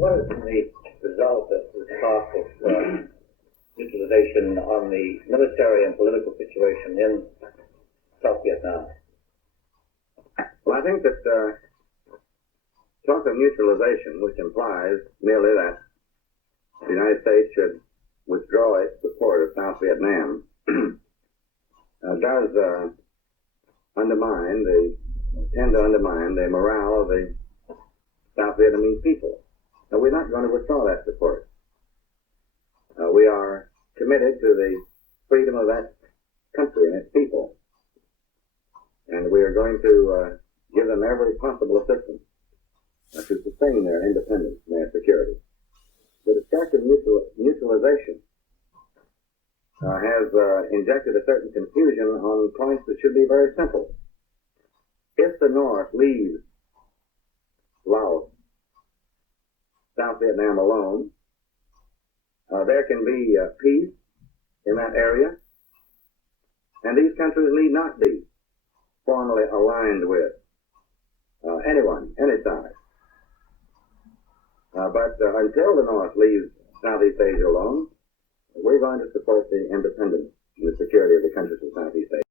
what is the result of this talk of neutralization on the military and political situation in South Vietnam? Well, I think that talk of neutralization, which implies merely that the United States should withdraw its support of South Vietnam, does tend to undermine the morale of the South Vietnamese people. Now, we're not going to withdraw that support. We are committed to the freedom of that country and its people, and we are going to give them every possible assistance to sustain their independence and their security. The discussion of neutralization has injected a certain confusion on points that should be very simple. If the North leaves Laos, South Vietnam alone, there can be peace in that area, and these countries need not be formally aligned with anyone, any side. But until the North leaves Southeast Asia alone, we're going to support the independence and the security of the countries of Southeast Asia.